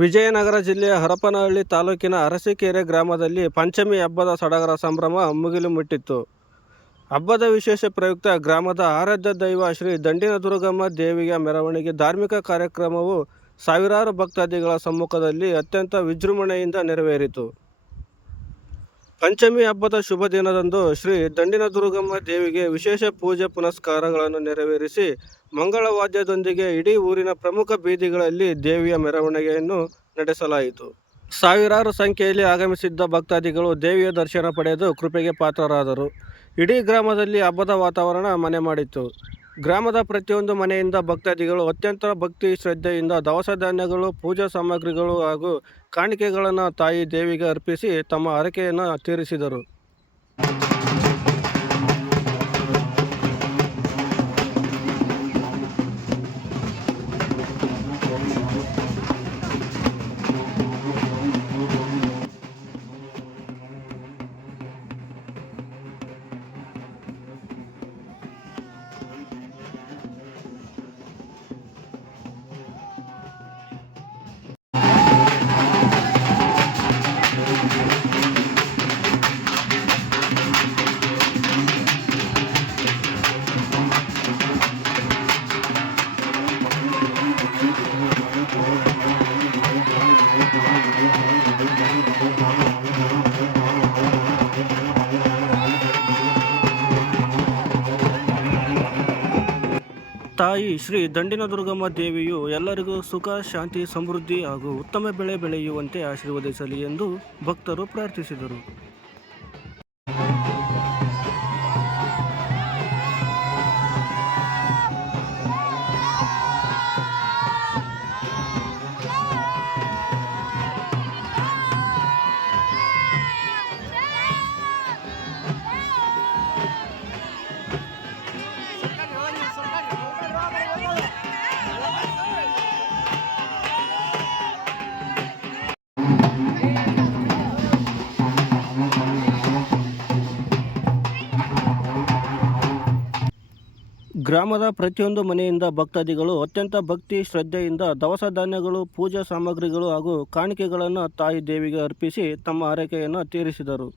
ವಿಜಯನಗರ ಜಿಲ್ಲೆಯ ಹರಪನಹಳ್ಳಿ ತಾಲೂಕಿನ ಅರಸೀಕೆರೆ ಗ್ರಾಮದಲ್ಲಿ ಪಂಚಮಿ ಹಬ್ಬದ ಸಡಗರ ಸಂಭ್ರಮ ಮುಗಿಲು ಮುಟ್ಟಿತ್ತು. ಹಬ್ಬದ ವಿಶೇಷ ಪ್ರಯುಕ್ತ ಗ್ರಾಮದ ಆರಾಧ್ಯ ದೈವ ಶ್ರೀ ದಂಡಿನದುರ್ಗಮ್ಮ ದೇವಿಯ ಮೆರವಣಿಗೆ ಧಾರ್ಮಿಕ ಕಾರ್ಯಕ್ರಮವು ಸಾವಿರಾರು ಭಕ್ತಾದಿಗಳ ಸಮ್ಮುಖದಲ್ಲಿ ಅತ್ಯಂತ ವಿಜೃಂಭಣೆಯಿಂದ ನೆರವೇರಿತು. ಪಂಚಮಿ ಹಬ್ಬದ ಶುಭ ದಿನದಂದು ಶ್ರೀ ದಂಡಿನದುರ್ಗಮ್ಮ ದೇವಿಗೆ ವಿಶೇಷ ಪೂಜೆ ಪುನಸ್ಕಾರಗಳನ್ನು ನೆರವೇರಿಸಿ ಮಂಗಳವಾದ್ಯದೊಂದಿಗೆ ಇಡೀ ಊರಿನ ಪ್ರಮುಖ ಬೀದಿಗಳಲ್ಲಿ ದೇವಿಯ ಮೆರವಣಿಗೆಯನ್ನು ನಡೆಸಲಾಯಿತು. ಸಾವಿರಾರು ಸಂಖ್ಯೆಯಲ್ಲಿ ಆಗಮಿಸಿದ್ದ ಭಕ್ತಾದಿಗಳು ದೇವಿಯ ದರ್ಶನ ಪಡೆದು ಕೃಪೆಗೆ ಪಾತ್ರರಾದರು. ಇಡೀ ಗ್ರಾಮದಲ್ಲಿ ಹಬ್ಬದ ವಾತಾವರಣ ಮನೆ ಮಾಡಿತ್ತು. ಗ್ರಾಮದ ಪ್ರತಿಯೊಂದು ಮನೆಯಿಂದ ಭಕ್ತಾದಿಗಳು ಅತ್ಯಂತ ಭಕ್ತಿ ಶ್ರದ್ಧೆಯಿಂದ ದವಸ ಧಾನ್ಯಗಳು, ಪೂಜಾ ಸಾಮಗ್ರಿಗಳು ಹಾಗೂ ಕಾಣಿಕೆಗಳನ್ನು ತಾಯಿ ದೇವಿಗೆ ಅರ್ಪಿಸಿ ತಮ್ಮ ಹರಕೆಯನ್ನು ತೀರಿಸಿದರು. ತಾಯಿ ಶ್ರೀ ದಂಡಿನದುರ್ಗಮ್ಮ ದೇವಿಯು ಎಲ್ಲರಿಗೂ ಸುಖ, ಶಾಂತಿ, ಸಮೃದ್ಧಿ ಹಾಗೂ ಉತ್ತಮ ಬೆಳೆ ಬೆಳೆಯುವಂತೆ ಆಶೀರ್ವದಿಸಲಿ ಎಂದು ಭಕ್ತರು ಪ್ರಾರ್ಥಿಸಿದರು. ಗ್ರಾಮದ ಪ್ರತಿಯೊಂದು ಮನೆಯಿಂದ ಭಕ್ತಾದಿಗಳು ಅತ್ಯಂತ ಭಕ್ತಿ ಶ್ರದ್ಧೆಯಿಂದ ದವಸ ಧಾನ್ಯಗಳು, ಪೂಜಾ ಸಾಮಗ್ರಿಗಳು ಹಾಗೂ ಕಾಣಿಕೆಗಳನ್ನು ತಾಯಿ ದೇವಿಗೆ ಅರ್ಪಿಸಿ ತಮ್ಮ ಹರಕೆಯನ್ನು ತೀರಿಸಿದರು.